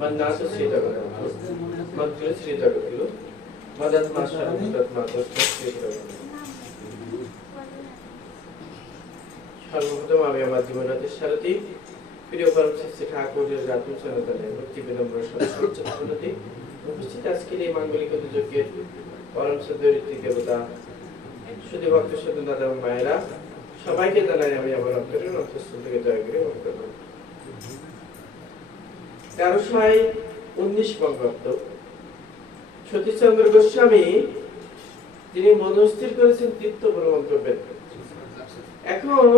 మన్నాసు శ్రీధరవరం మంత్రులు శ్రీధరులు మదత్మాస మదత్మాత శ్రీధరవరం সর্বপ্রথম আমি আমার জীবনাথের সারথী প্রিয় পরম শ্রী ঠাকুরের রাতুল সনাতনের ভক্তি বিনম্র সরস্বতী উপস্থিত আজকের এই মাঙ্গলিক যজ্ঞের পরম সদ্যরিত্রী দেবতা শুধু ভক্ত শুধু দাদা এবং মায়েরা সবাইকে জানাই আমি আমার অন্তরের অন্তঃস্থল থেকে জয় করে বক্তব্য তেরোশায় উনিশ বঙ্গাব্দ। সতীশচন্দ্র গোস্বামী তিনি মনস্থির করেছেন তীর্থ এখন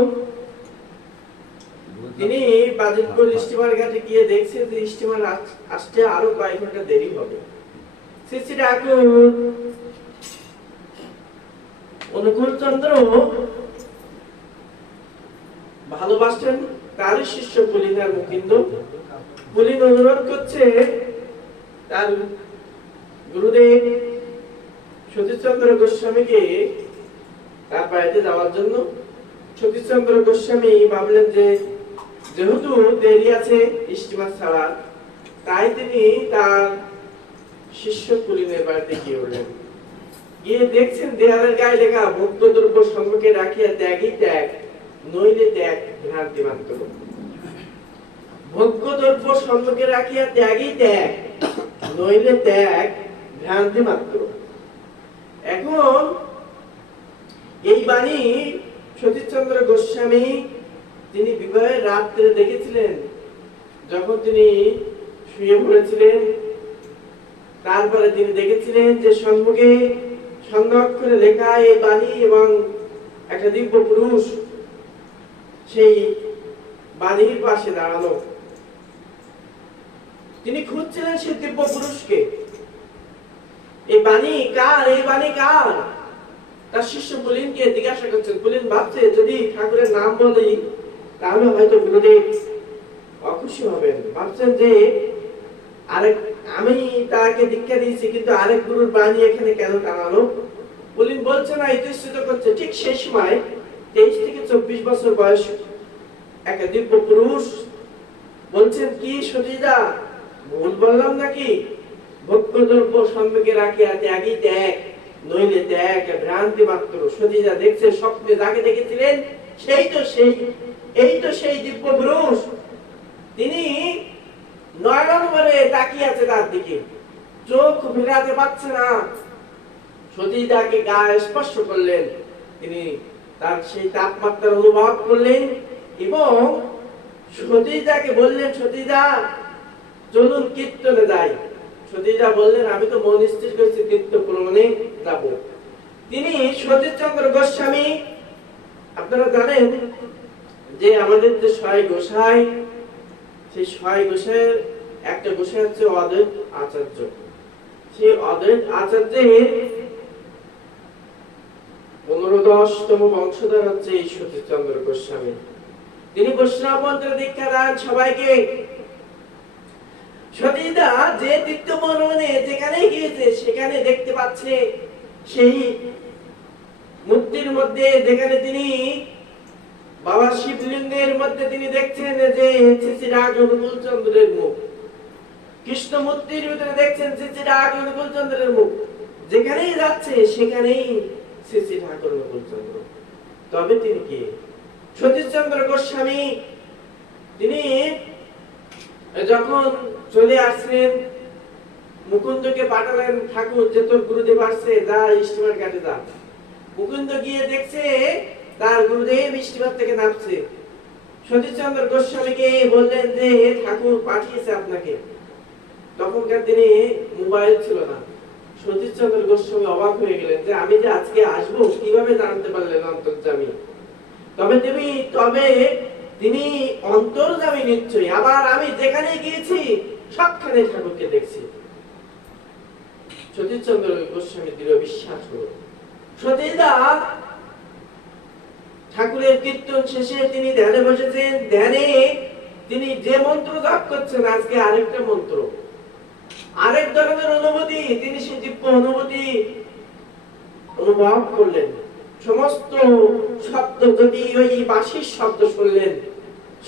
তিনি বাজিতপুর স্টিমার ঘাটে গিয়ে যে স্টিমার আসতে আরও কয়েক ঘণ্টা দেরি হবে। শ্রী ঠাকুর অনুকূল চন্দ্র ভালোবাসতেন তার শিষ্য পুলিনার মুকিন্দ পুলিন অনুরোধ করছে তার গুরুদেব সতীশচন্দ্র গোস্বামীকে তার বাড়িতে যাওয়ার জন্য। সতীশচন্দ্র গোস্বামী ভাবলেন যে, যেহেতু দেরি আছে স্টিমার ছাড়া, তাই তিনি তার শিষ্য পুলিনের বাড়িতে গিয়ে উঠলেন। গিয়ে দেখছেন দেয়ালের গায়ে লেখা ভোগ্য দ্রব্য সম্মুখে রাখিয়া ত্যাগই ত্যাগ, নইলে ত্যাগ ভ্রান্তি মাত্র ভোগ্য দ্রব্য সম্মুখে রাখিয়া ত্যাগই ত্যাগ, নইলে ত্যাগ ভ্রান্তি মাত্র। এখন এই বাণী সতীশচন্দ্র গোস্বামী তিনি বিবাহের রাত্রে দেখেছিলেন। যখন তিনি শুয়ে পড়েছিলেন, তারপরে তিনি দেখেছিলেন যে সম্মুখে সংরক্ষণে লেখা এই বাণী এবং একটা দিব্য পুরুষ সেই বাণীর পাশে দাঁড়ানো তিনি খুঁজছিলেন সেই দিব্য পুরুষকে এই বাণী কার? এই বাণী কার? তার শিষ্য পুলিনকে জিজ্ঞাসা করছেন পুলিন ভাবছে, যদি ঠাকুরের নাম বলি, তাহলে হয়তো গুরুদেব অখুশি হবেন। ভাবছেন যে আরেক, আমি তাকে দীক্ষা দিয়েছি, কিন্তু আরেক গুরুর বাণী এখানে কেন টানালো পুলিন বলছে না ইতস্তত করছে, ঠিক সেই সময় তেইশ থেকে চব্বিশ বছর বয়স, একটা দিব্য পুরুষ বলছেন, কি সতীদা ভুল বললাম নাকি? ভক্ত দ্রব্য সম্মুখে রাখিয়া ত্যাগই ত্যাগ, নইলে ত্যাগ, ভ্রান্তি মাত্র। সতীদা দেখছে, স্বপ্নে যাকে দেখেছিলেন, সেই তো সেই, এই তো সেই দিব্য পুরুষ। তিনি নয়ন ভরে তাকিয়ে তার দিকে। চোখ ফেরাতে পারছে না। সতীদাকে গায়ে স্পর্শ করলেন। তিনি তার সেই তাপমাত্রার অনুভব করলেন এবং সতীদাকে বললেন সতীদা চলুন কীর্তনে যাই। সতীদা বললেন, আমি তো মন স্থির করেছি, তীর্থ ভ্রমণে যাব। তিনি সতীশচন্দ্র গোস্বামী, আপনারা জানেন যে আমাদের যে ছয় গোসাই, সেই ছয় গোসাইয়ের একটা গোসাই হচ্ছে অদ্বৈত আচার্য। সেই অদ্বৈত আচার্যের পনেরো দশতম বংশধর হচ্ছে এই সতীশচন্দ্র গোস্বামী। তিনি বৈষ্ণব দীক্ষা দেন সবাইকে। সতীদা যে তীর্থ মননে যেখানে গিয়েছে, সেখানে দেখতে পাচ্ছে সেই মূর্তির মধ্যে যেখানে তিনি বাবা শিবলিঙ্গের মধ্যে তিনি দেখছেন যে শ্রী রাগ চন্দ্রের মুখ। কৃষ্ণ মূর্তির ভিতরে দেখছেন শ্রী রাগ অনুকূল চন্দ্রের মুখ। যেখানেই যাচ্ছে, সেখানেই শ্রী শ্রী ঠাকুর অনুকূল চন্দ্র তবে তিনি কে? সতীশচন্দ্র গোস্বামী। তিনি যখন চলে আসলেন। মুকুন্দকে পাঠালেন ঠাকুর যে তোর গুরুদেব আসছে, যা স্টিমার ঘাটে যা। মুকুন্দ গিয়ে দেখছে, তার গুরুদেব স্টিমার থেকে নামছে। সতীশচন্দ্র গোস্বামীকে বললেন যে ঠাকুর, পাঠিয়েছে আপনাকে। তখনকার দিনে মোবাইল ছিল না। সতীশচন্দ্র গোস্বামী অবাক হয়ে গেলেন যে, আমি যে আজকে আসব, কীভাবে জানতে পারলেন অন্তর্জামী তবে তুমি তবে তিনি অন্তর্জামী নিশ্চয়ই। আবার আমি যেখানে গিয়েছি সবখানে ঠাকুরকে দেখছি। সতীশচন্দ্র গোস্বামী দৃঢ় বিশ্বাস হলো। সতীদা, ঠাকুরের কীর্তন শেষে তিনি ধ্যানে বসেছেন। ধ্যানে তিনি যে মন্ত্র জপ করছেন, আজকে আরেকটা মন্ত্র। আরেক ধরনের অনুভূতি, তিনি সেই দিব্য অনুভূতি অনুভব করলেন। সমস্ত শব্দ যদি ওই বাঁশির শব্দ শুনলেন,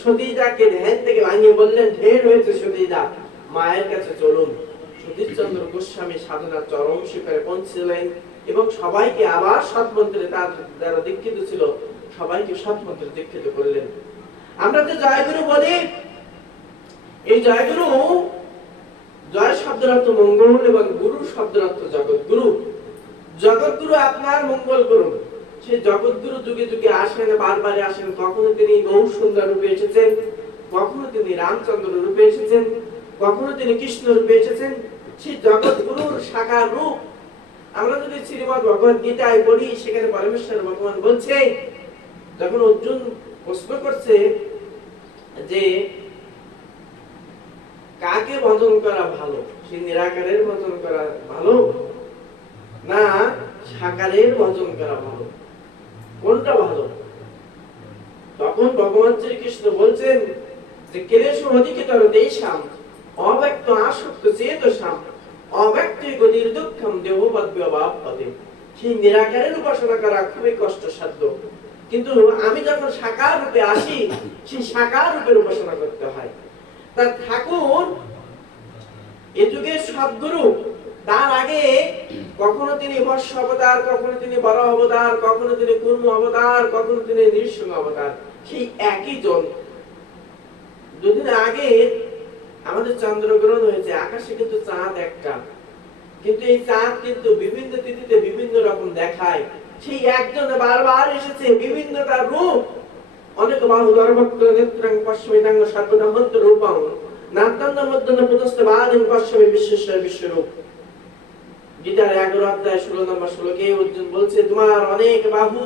সতীদাকে ধ্যান থেকে ভাঙিয়ে বললেন, ঢের হয়েছে সতীদা। মায়ের কাছে চলুন। সুধীরচন্দ্র গোস্বামী সাধনার চরম শিখরে পৌঁছলেন এবং সবাইকে আবার সৎমন্ত্রে তার যারা দীক্ষিত ছিল। সবাইকে সৎমন্ত্রে দীক্ষিত করলেন। আমরা যে জয়গুরু বলি, এই জয়গুরু জয় শব্দের মঙ্গল এবং গুরু শব্দের অর্থ জগৎগুরু। জগৎগুরু আপনার মঙ্গল করুন। সেই জগৎগুরু যুগে যুগে আসেন, বারবারে আসেন। কখনো তিনি গৌ সুন্দর রূপে এসেছেন, কখনো তিনি রামচন্দ্র রূপে এসেছেন। কখনো তিনি কৃষ্ণ রূপে এসেছেন সেই জগৎগুরুর সাকার রূপ। আমরা যদি শ্রীমদ ভগবত গীতায় পড়ি, সেখানে পরমেশ্বর ভগবান বলছে, যখন অর্জুন প্রশ্ন করছে যে, কাকে ভজন করা ভালো? সেই নিরাকারের ভজন করা ভালো না সাকারের ভজন করা ভালো? কোনটা ভালো? তখন ভগবান শ্রীকৃষ্ণ বলছেন যে, কেলেশ অধিকতর দেশাম। অব্যক্ত আসক্ত চেতসাম অব্যক্ত গতির দুঃখম দেহবদ ব্যবাব সেই নিরাকারের উপাসনা করা খুবই কষ্টসাধ্য। কিন্তু আমি যখন সাকার রূপে আসি, সেই সাকার রূপের উপাসনা করতে হয়। তার ঠাকুর এ যুগের সদ্গুরু, তার আগে কখনো তিনি বর্ষ অবতার, কখনো তিনি বড় অবতার, কখনো তিনি কুর্ম অবতার, কখনো তিনি নৃসিংহ অবতার, সেই একই জন দুদিন আগে আমাদের চন্দ্রগ্রহণ হয়েছে, আকাশে কিন্তু চাঁদ একটা। কিন্তু এই চাঁদ কিন্তু বিভিন্ন তিথিতে বিভিন্ন রকম দেখায়। সেই একজন বারবার এসেছে, বিভিন্ন তার রূপ। অনেক বাহু দরভক্ত নেত্রাং পশ্চিমিতাঙ্গ সর্বদা মন্ত রূপং নাত্যান্ত মধ্যে পশ্চিমী বিশ্বেশ্বর বিশ্বরূপ। গীতার এগারো অধ্যায় ষোলো নম্বর শ্লোকে অর্জুন বলছে, তোমার অনেক বাহু,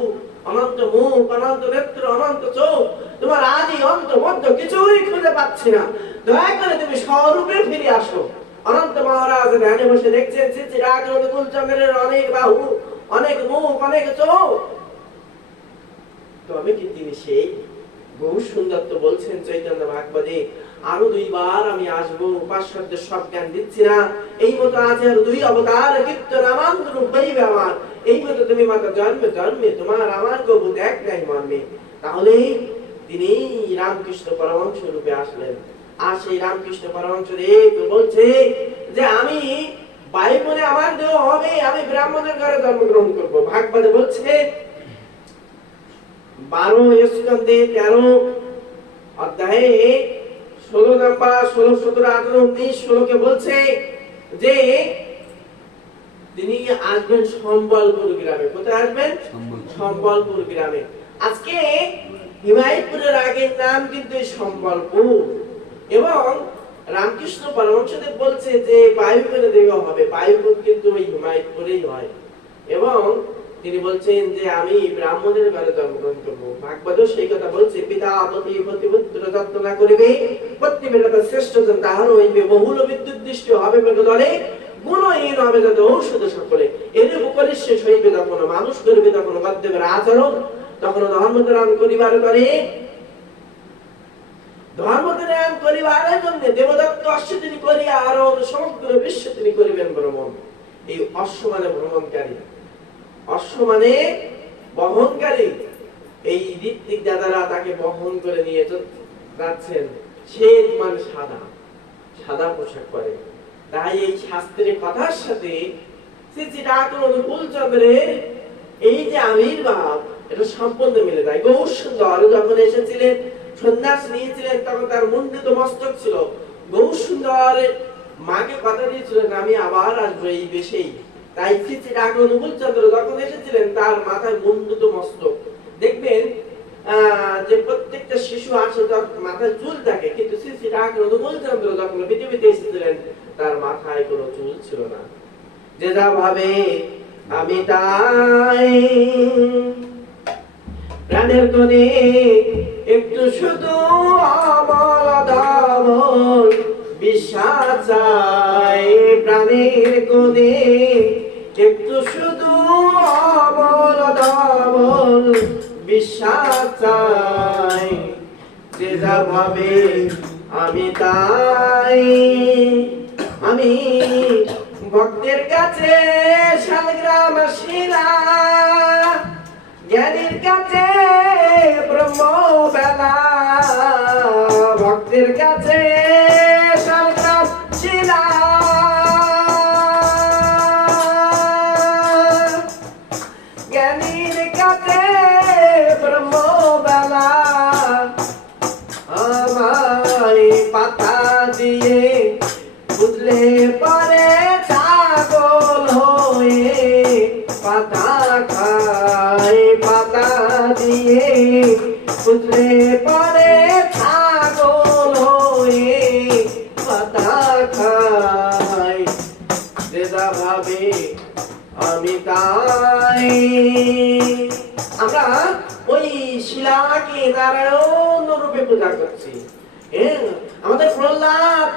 অনন্ত মুখ, অনন্ত নেত্র, অনন্ত চোখ তোমার আদি অন্ত মধ্য কিছুই খুঁজে পাচ্ছি না। দয়া করে তুমি স্বরূপে ফিরে আসো। অনন্ত মহারাজ ধ্যানে বসে দেখছেন শ্রী রাগরত অনেক বাহু, অনেক মুখ, অনেক চোখ। তবে কি তিনি সেই? বহু সুন্দর তো বলছেন চৈতন্য ভাগবতে, আরও দুইবার আমি আসব, উপাস্যদের সব জ্ঞান দিচ্ছি না। এই মতো আছে আর দুই অবতার কীর্ত রামান্ত রূপ হইবে আমার এই মতো তুমি মাতা জন্মে জন্মে তোমার আমার গবুত এক নাই মর্মে। তাহলে তিনি রামকৃষ্ণ পরমহংস রূপে আসলেন। আর সেই রামকৃষ্ণ দেব বলছে যে আমি বাইবলে আমার দেহ হবে আমি ব্রাহ্মণের ঘরে জন্মগ্রহণ করব। ভাগবতে বলছে বারো স্কন্ধে তেরো অধ্যায়ে ষোলো নাম্বার ষোলো সতেরো আঠারো উনিশ ষোলোকে বলছে যে তিনি আসবেন সম্বলপুর গ্রামে। কোথায় আসবেন? সম্বলপুর গ্রামে। আজকে হিমায়তপুরের আগের নাম কিন্তু সম্বলপুর। এবং রামকৃষ্ণ পরমহংসদেব বলছে যে বায়ুগুণে দেওয়া হবে। বায়ুগুণ কিন্তু ওই হিমায়তপুরেই হয়। এবং তিনি বলছেন যে আমি ব্রাহ্মণের ঘরে জন্মগ্রহণ করব। ভাগবত সেই কথা বলছে, পিতা, পতি পতি পুত্র যত্ন না করিবে বেলাটা শ্রেষ্ঠ জন তাহার হইবে বহুল বিদ্যুৎ দৃষ্টি, হবে দলে গুণহীন হবে যাতে ঔষধ সকলে। এরূপ করিষ্যে হইবে তখন মানুষ করবে তখন গদ্দেবের আচরণ তখন ধর্ম ধারণ করিবার করে ধর্ম ধারণ করিবারের জন্য দেবদত্ত অশ্ব তিনি করিয়া আরও সমগ্র বিশ্ব তিনি করিবেন ভ্রমণ। এই অশ্ব মানে ভ্রমণকারী। অশ্ব মানে বহনকারী। এই ঋত্বিক দাদারা তাকে বহন করে নিয়ে যাচ্ছেন। শ্বেত মানে সাদা। সাদা পোশাক পরে। তাই এই শাস্ত্রের কথার সাথে শ্রী শ্রী ঠাকুর অনুকূল চন্দ্রের এই যে আবির্ভাব এটা সম্পূর্ণ মিলে যায়। গৌর সুন্দর। যখন এসেছিলেন, সন্ন্যাস নিয়েছিলেন, তখন তার মুন্ডিত মস্তক ছিল। গৌর সুন্দর মাকে কথা দিয়েছিলেন, আমি আবার আসব এই বেশেই তাই চন্দ্র যখন এসেছিলেন, তার মুন্ডিত মস্তক। দেখবেন যে প্রত্যেকটা শিশু আসে মাথায় চুল থাকে, কিন্তু শ্রী চন্দ্র যখন পৃথিবীতে এসেছিলেন, তার মাথায় কোনো চুল ছিল না। যে যা ভাবে, আমি তাই। প্রাণের কোণে একটু শুধু আমল দামল বিশ্বাস চাই প্রাণের কোণে একটু শুধু আমল দামল বিশ্বাস চাই যে যা ভাবে আমি তাই। আমি ভক্তের কাছে শালগ্রাম শিলা জ্ঞানীর কাছে ব্রহ্ম বেলা ভক্তের কাছে কাছে পাতা দিয়ে বুঝলে পরে ছাগল হয়ে পাতা খায়। বেদা ভাবে আমি তাই। আমরা ওই শিলাকে নারায়ণ রূপে পূজা করছি। হ্যাঁ আমাদের প্রহ্লাদ,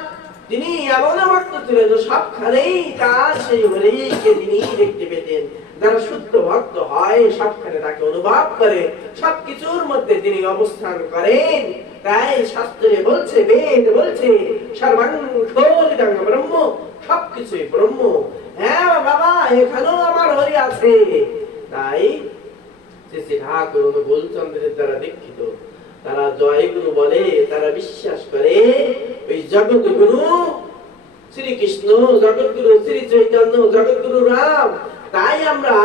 তিনি এমন ভক্ত ছিলেন সবখানেই তার সেই হরিকে তিনি দেখতে পেতেন। যারা শুদ্ধ ভক্ত হয় সবখানে তাকে অনুভব করে, সবকিছুর মধ্যে তিনি অবস্থান করেন। তাই শাস্ত্রে বলছে, বেদ বলছে ব্রহ্ম, সবকিছুই ব্রহ্ম। হ্যাঁ বাবা, এখানেও আমার হরি আছে। তাই শ্রী ঠাকুর দ্বারা দীক্ষিত। তারা জয়গুরু বলে, তারা বিশ্বাস করে, ওই জগৎগুরু শ্রীকৃষ্ণ, জগৎগুরু শ্রী চৈতন্য জগৎগুরু রাম তাই আমরা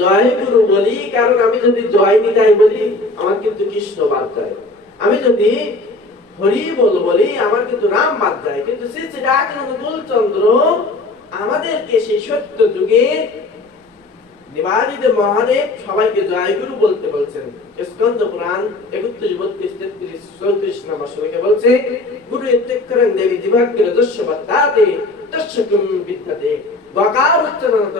জয় গুরু বলি, কারণ আমি যদি জয় নিতাই বলি, আমার কিন্তু কৃষ্ণ বাদ যায়। আমি যদি হরি বল বলি, আমার কিন্তু রাম বাদ যায়। কিন্তু গোলচন্দ্র আমাদেরকে সেই সত্য যুগে নিবারিত মহাদেব সবাইকে জয়গুরু বলতে বলছেন। স্কন্দ পুরাণ একত্রিশ, বত্রিশ, তেত্রিশ, চৌত্রিশ নম্বর শ্লোকে বলছে, গুরু ইত্যক্ষরং দেবী দিবাগ্র দস্য বত্তাতে দস্য কিম বিদ্যতে। গকার উচ্চারণত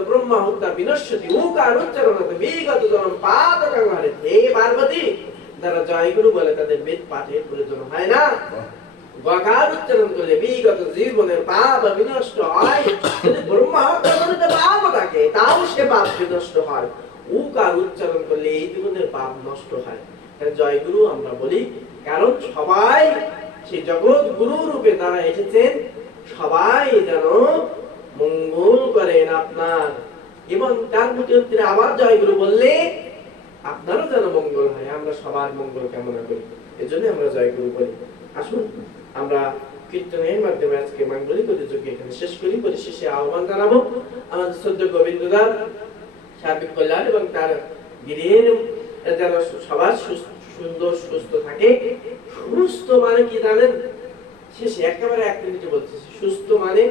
বিগত জনম পাদকং হরে হে পার্বতী জয়গুরু বলে তাদের বেদ প্রয়োজন হয় না উচ্চারণ করলে বিগত জীবনের পাপ বিনষ্ট হয় পাপ থাকে তাও সে পাপ বিনষ্ট হয় উকার উচ্চারণ করলে এই জীবনের পাপ নষ্ট হয় তাই জয় গুরু আমরা বলি কারণ সবাই সেই জগৎ গুরু রূপে তারা এসেছেন সবাই যেন মঙ্গল করেন আপনার। এবং তার প্রতি উত্তরে আবার জয় গুরু বললে, আপনারও যেন মঙ্গল হয়, আমরা সবার মঙ্গল কামনা করি। এজন্য আমরা জয় গুরু বলি। আসুন, আমরা কীর্তনের মাধ্যমে আজকে মাঙ্গলিক এখানে শেষ করি। পরিশেষে আহ্বান জানাব আমাদের সদ্য গোবিন্দদার সার্বিক কল্যাণ এবং তার গৃহের যেন সবার সুন্দর, সুস্থ থাকে। সুস্থ মানে কি জানেন? শেষে একেবারে এক মিনিটে সুস্থ মানে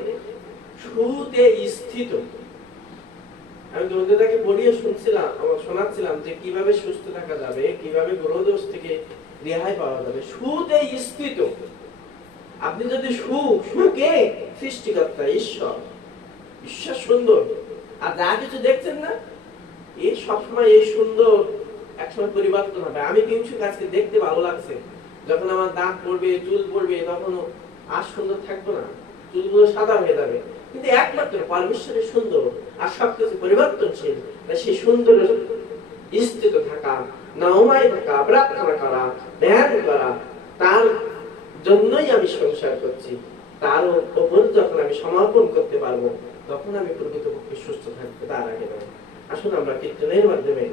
সুতে স্থিত। আমি গ্রন্থটাকে পড়িয়ে শুনছিলাম, আমার শোনাচ্ছিলাম যে কীভাবে সুস্থ থাকা যাবে, কীভাবে গ্রহদোষ থেকে রেহাই পাওয়া যাবে। সুতে স্থিত। আপনি যদি সু, সুকে সৃষ্টিকর্তা, ঈশ্বর ঈশ্বর সুন্দর। আর যা কিছু দেখছেন না এই সবসময় এই সুন্দর একসময় পরিবর্তন হবে। আমি কিন্তু আজকে দেখতে ভালো লাগছে। যখন আমার দাঁত পড়বে, চুল পড়বে তখন আর সুন্দর থাকব না। চুলগুলো সাদা হয়ে যাবে। কিন্তু একমাত্র পরমেশ্বরের সুন্দর আর সবকিছু পরিবর্তনশীল সেই সুন্দর স্থিত থাকা নমায় থাকা, প্রার্থনা করা, ধ্যান করা, তার জন্যই আমি সংসার করছি। তার ওপর যখন আমি সমর্পণ করতে পারব, তখন আমি প্রকৃতপক্ষে সুস্থ থাকতে তার আগে। নয় আসুন আমরা কীর্তনের মাধ্যমে